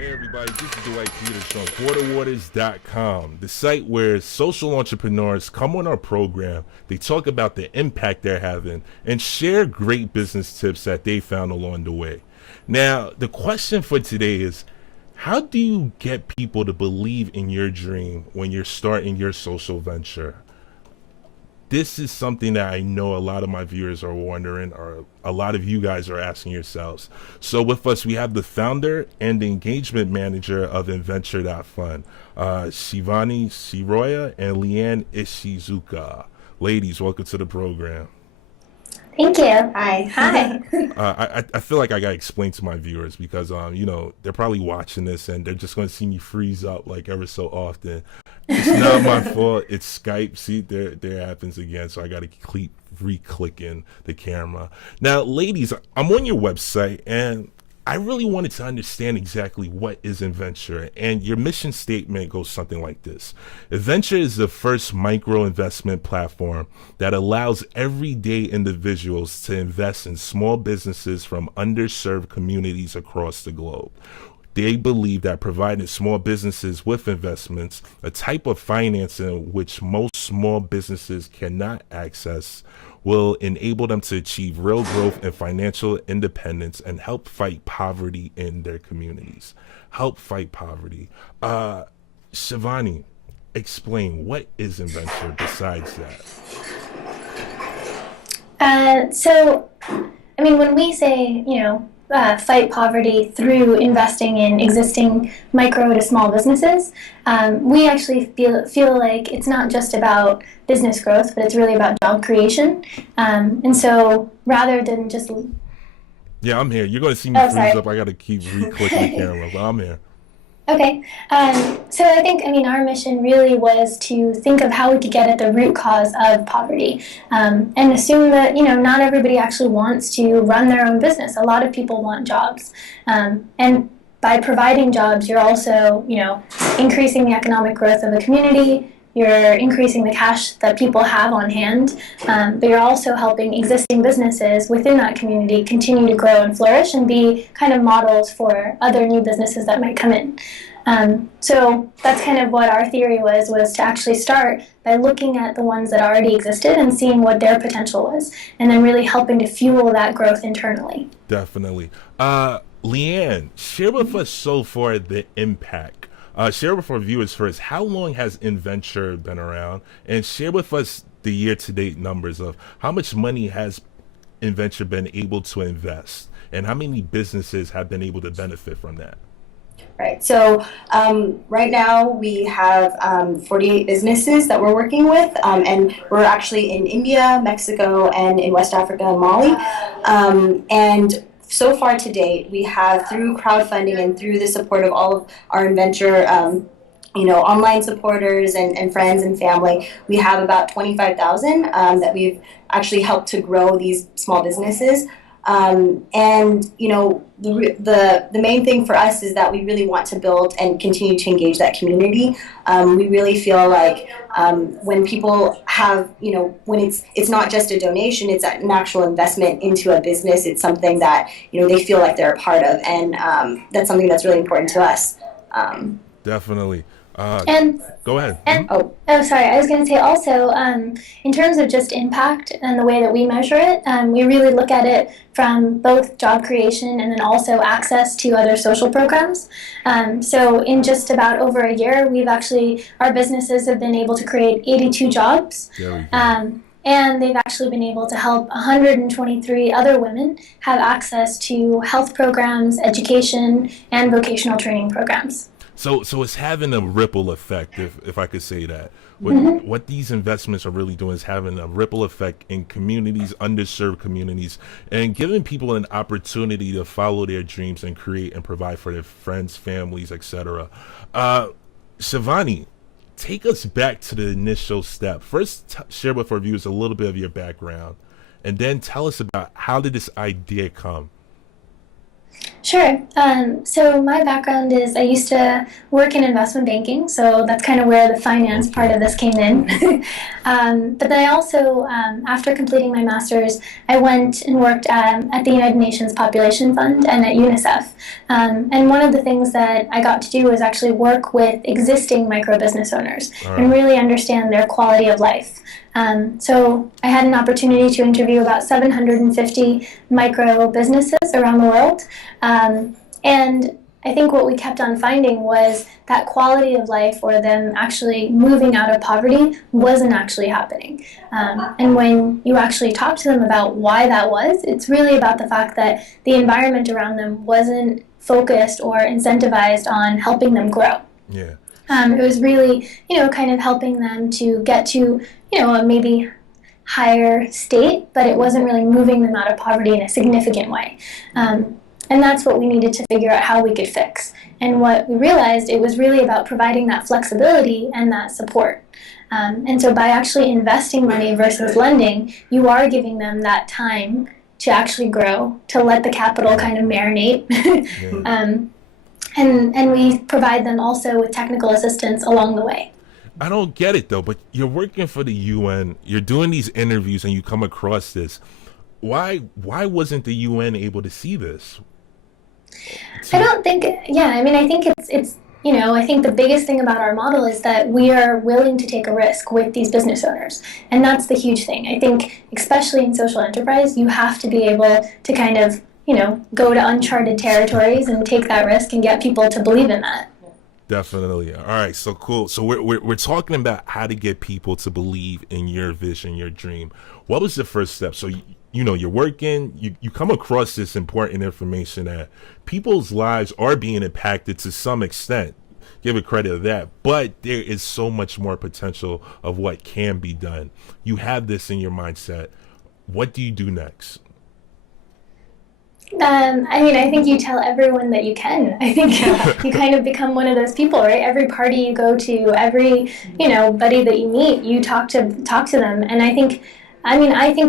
Hey everybody, this is Dwight Peters from BorderWaters.com, the site where social entrepreneurs come on our program, they talk about the impact they're having, and share great business tips that they found along the way. Now, the question for today is, how do you get people to believe in your dream when you're starting your social venture? This is something that I know a lot of my viewers are wondering, or a lot of you guys are asking yourselves. So with us, we have the founder and the engagement manager of Inventure.fun, Shivani Siroya and LiAnn Ishizuka. Ladies, welcome to the program. Thank you. Hi. Hi. I feel like I gotta explain to my viewers because they're probably watching this and they're just gonna see me freeze up like ever so often. It's not my fault. It's Skype. See, there it happens again. So I gotta keep re-clicking the camera. Now, ladies, I'm on your website and I really wanted to understand exactly what is Inventure, and your mission statement goes something like this. Inventure is the first micro investment platform that allows everyday individuals to invest in small businesses from underserved communities across the globe. They believe that providing small businesses with investments, a type of financing which most small businesses cannot access, will enable them to achieve real growth and financial independence and help fight poverty in their communities. Help fight poverty. Shivani, explain, what is Inventure besides When we say, fight poverty through investing in existing micro to small businesses, we actually feel like it's not just about business growth, but it's really about job creation. And so rather than just... Yeah, I'm here. You're going to see me freeze up. I got to keep re-clicking the camera, but I'm here. Okay. So I think, our mission really was to think of how we could get at the root cause of poverty, and assume that, not everybody actually wants to run their own business. A lot of people want jobs. And by providing jobs, you're also, increasing the economic growth of a community. You're increasing the cash that people have on hand, but you're also helping existing businesses within that community continue to grow and flourish and be kind of models for other new businesses that might come in. So that's kind of what our theory was to actually start by looking at the ones that already existed and seeing what their potential was, and then really helping to fuel that growth internally. Definitely. LiAnn, share with us so far the impact. Share with our viewers first, how long has Inventure been around? And share with us the year-to-date numbers of how much money has Inventure been able to invest, and how many businesses have been able to benefit from that? Right. So right now we have 48 businesses that we're working with, and we're actually in India, Mexico, and in West Africa and Mali. And so far to date, we have, through crowdfunding and through the support of all of our Inventure, online supporters and friends and family, we have about 25,000 that we've actually helped to grow these small businesses. The main thing for us is that we really want to build and continue to engage that community. We really feel like when people have, when it's not just a donation, it's an actual investment into a business. It's something that, they feel like they're a part of, and that's something that's really important to us. Definitely. And go ahead. Sorry. I was going to say also, in terms of just impact and the way that we measure it, we really look at it from both job creation and then also access to other social programs. So in just about over a year, our businesses have been able to create 82 jobs. And they've actually been able to help 123 other women have access to health programs, education, and vocational training programs. So it's having a ripple effect, if I could say that. What these investments are really doing is having a ripple effect in communities, underserved communities, and giving people an opportunity to follow their dreams and create and provide for their friends, families, etc. Shivani, take us back to the initial step. First, share with our viewers a little bit of your background, and then tell us about how did this idea come? Sure. So my background is I used to work in investment banking, so that's kind of where the finance part of this came in. But then I also, after completing my master's, I went and worked at the United Nations Population Fund and at UNICEF. And one of the things that I got to do was actually work with existing micro business owners and really understand their quality of life. So I had an opportunity to interview about 750 micro businesses around the world. And I think what we kept on finding was that quality of life or them actually moving out of poverty wasn't actually happening. And when you actually talk to them about why that was, it's really about the fact that the environment around them wasn't focused or incentivized on helping them grow. Yeah. It was really, kind of helping them to get to, a maybe higher state, but it wasn't really moving them out of poverty in a significant way. And that's what we needed to figure out how we could fix. And what we realized, it was really about providing that flexibility and that support. And so by actually investing money versus lending, you are giving them that time to actually grow, to let the capital kind of marinate. And we provide them also with technical assistance along the way. I don't get it though, but you're working for the UN, you're doing these interviews and you come across this. Why wasn't the UN able to see this? I don't think, I think it's I think the biggest thing about our model is that we are willing to take a risk with these business owners. And that's the huge thing. I think, especially in social enterprise, you have to be able to kind of, go to uncharted territories and take that risk and get people to believe in that. Definitely. All right. So cool. So we're talking about how to get people to believe in your vision, your dream. What was the first step? So, you're working, you come across this important information that people's lives are being impacted to some extent. Give it credit to that. But there is so much more potential of what can be done. You have this in your mindset. What do you do next? I think you tell everyone that you can. I think you kind of become one of those people, right? Every party you go to, every, buddy that you meet, you talk to them. And I think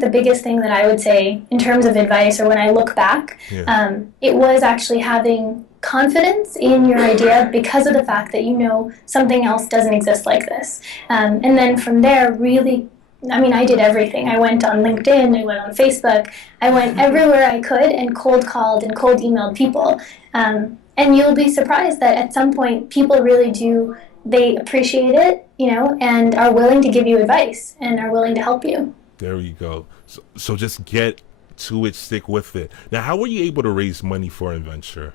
the biggest thing that I would say in terms of advice, or when I look back, it was actually having confidence in your idea because of the fact that something else doesn't exist like this. And then from there, really, I did everything. I went on LinkedIn, I went on Facebook, I went everywhere I could and cold called and cold emailed people. And you'll be surprised that at some point people really do, they appreciate it, and are willing to give you advice and are willing to help you. There you go. So just get to it, stick with it. Now, how were you able to raise money for Inventure?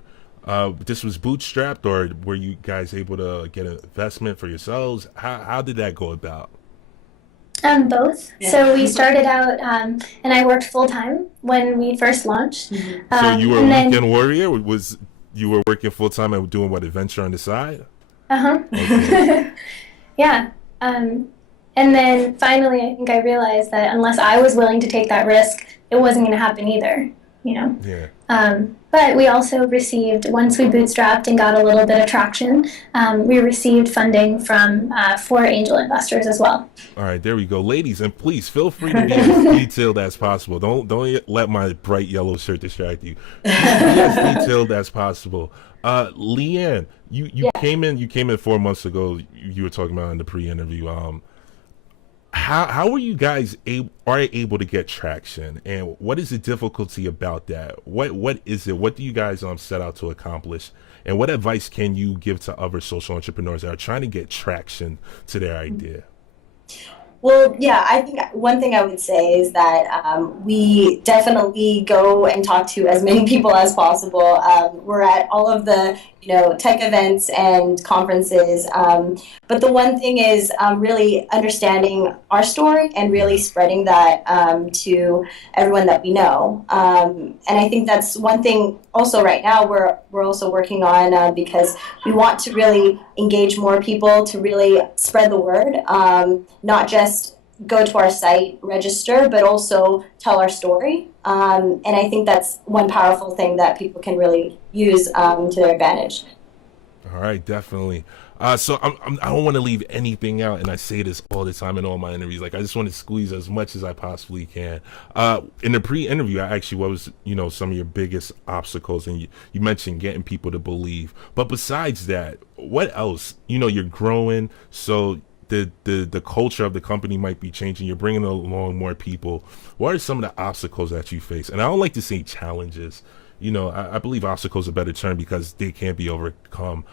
This was bootstrapped, or were you guys able to get an investment for yourselves? How did that go about? Both. Yeah. So we started out, and I worked full time when we first launched. So you were a weekend warrior? You were working full time and doing what, Inventure on the side? Okay. Yeah. And then finally, I think I realized that unless I was willing to take that risk, it wasn't going to happen either. Yeah. But we also received, once we bootstrapped and got a little bit of traction, we received funding from 4 angel investors as well. All right, there we go. Ladies, and please feel free to be as detailed as possible. Don't let my bright yellow shirt distract you. Be as detailed as possible. LiAnn, you came in 4 months ago. You were talking about in the pre-interview. How were you guys able to get traction, and what is the difficulty about that? What is it? What do you guys set out to accomplish, and what advice can you give to other social entrepreneurs that are trying to get traction to their idea? Well, yeah, I think one thing I would say is that we definitely go and talk to as many people as possible. We're at all of the tech events and conferences. But the one thing is really understanding our story and really spreading that to everyone that we know. And I think that's one thing also right now we're also working on because we want to really engage more people to really spread the word, not just go to our site, register, but also tell our story. And I think that's one powerful thing that people can really use to their advantage. All right, definitely. So I don't want to leave anything out, and I say this all the time in all my interviews. Like, I just want to squeeze as much as I possibly can. In the pre-interview, I asked you what was, some of your biggest obstacles, and you mentioned getting people to believe. But besides that, what else? You're growing, so the culture of the company might be changing. You're bringing along more people. What are some of the obstacles that you face? And I don't like to say challenges. I believe obstacles are a better term because they can't be overcome.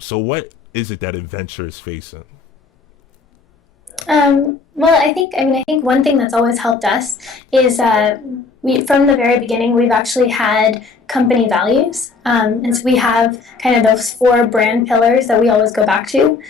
So what is it that Inventure is facing? Well, I think one thing that's always helped us is from the very beginning, we've actually had company values. And so we have kind of those 4 brand pillars that we always go back to.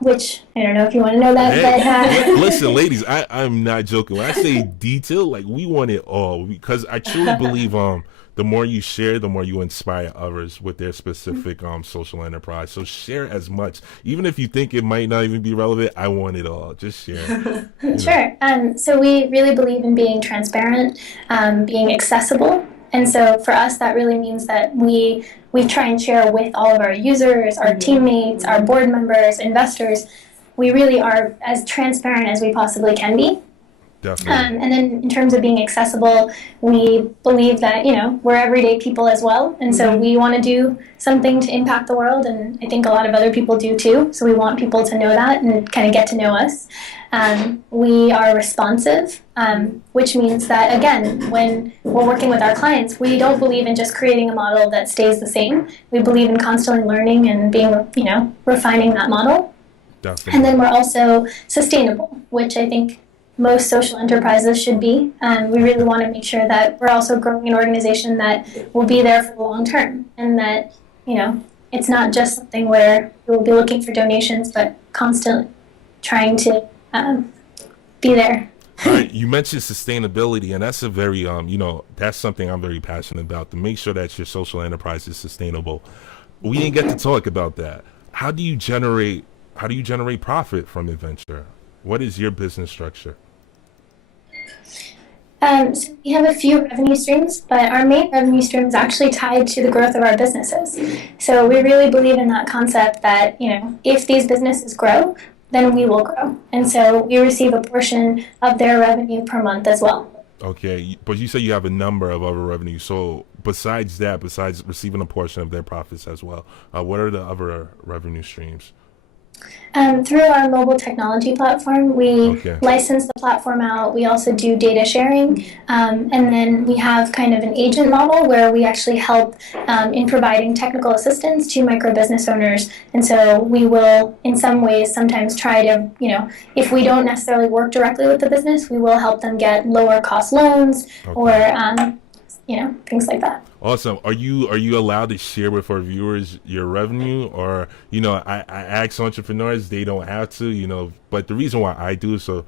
Which I don't know if you want to know that. Hey, but, listen, ladies, I'm not joking. When I say detail, like, we want it all, because I truly believe the more you share, the more you inspire others with their specific social enterprise. So share as much, even if you think it might not even be relevant. I want it all. Just share. Sure. So we really believe in being transparent, being accessible. And so for us, that really means that we try and share with all of our users, our teammates, our board members, investors. We really are as transparent as we possibly can be. Definitely. And then in terms of being accessible, we believe that, we're everyday people as well. And so we want to do something to impact the world. And I think a lot of other people do too. So we want people to know that and kind of get to know us. We are responsive, which means that, again, when we're working with our clients, we don't believe in just creating a model that stays the same. We believe in constantly learning and being, refining that model. Definitely. And then we're also sustainable, which I think most social enterprises should be. We really want to make sure that we're also growing an organization that will be there for the long term, and that, it's not just something where we'll be looking for donations, but constantly trying to be there. All right, you mentioned sustainability, and that's a very, that's something I'm very passionate about, to make sure that your social enterprise is sustainable. We didn't get to talk about that. How do you generate profit from Inventure? What is your business structure? So we have a few revenue streams, but our main revenue stream is actually tied to the growth of our businesses. So we really believe in that concept that, if these businesses grow, then we will grow. And so we receive a portion of their revenue per month as well. Okay, but you say you have a number of other revenues. So besides receiving a portion of their profits as well, what are the other revenue streams? Through our mobile technology platform, we license the platform out. We also do data sharing. And then we have kind of an agent model where we actually help in providing technical assistance to micro business owners. And so we will, in some ways, sometimes try to, if we don't necessarily work directly with the business, we will help them get lower cost loans or, things like that. Awesome. Are you allowed to share with our viewers your revenue? Or, I ask entrepreneurs, they don't have to, but the reason why I do is so,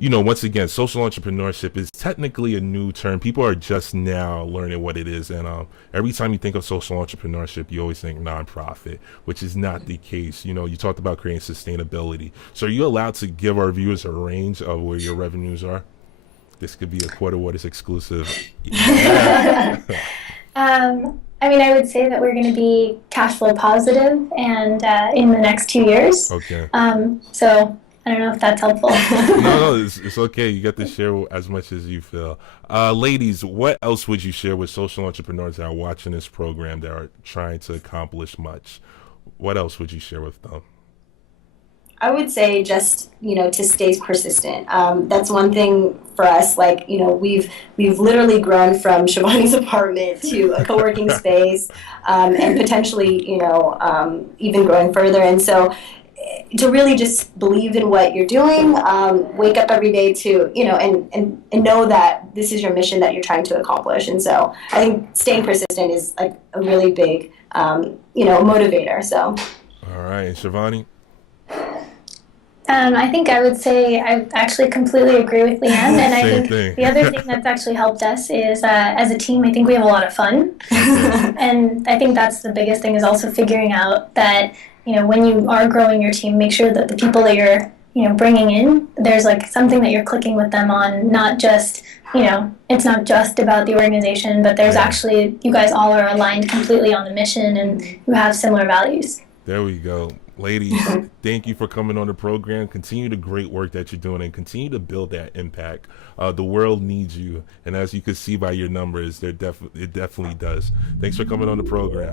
once again, social entrepreneurship is technically a new term. People are just now learning what it is. And every time you think of social entrepreneurship, you always think nonprofit, which is not the case. You talked about creating sustainability. So are you allowed to give our viewers a range of where your revenues are? This could be a Quarter Waters exclusive. Yeah. I would say that we're going to be cash flow positive and in the next 2 years. Okay. So I don't know if that's helpful. No, it's okay. You get to share as much as you feel. Ladies, what else would you share with social entrepreneurs that are watching this program that are trying to accomplish much? What else would you share with them? I would say just, to stay persistent. That's one thing for us. Like, we've literally grown from Shivani's apartment to a co-working space, and potentially, even growing further. And so to really just believe in what you're doing, wake up every day to, and know that this is your mission that you're trying to accomplish. And so I think staying persistent is like a really big, motivator. So. All right. And Shivani? I think I would say I actually completely agree with LiAnn, and I think the other thing that's actually helped us is as a team, I think we have a lot of fun, and I think that's the biggest thing is also figuring out that, when you are growing your team, make sure that the people that you're, bringing in, there's like something that you're clicking with them on, not just, it's not just about the organization, but there's actually, you guys all are aligned completely on the mission and you have similar values. There we go. Ladies, thank you for coming on the program. Continue the great work that you're doing and continue to build that impact. The world needs you. And as you can see by your numbers, it definitely does. Thanks for coming on the program.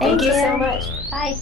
Thank you so much. Bye.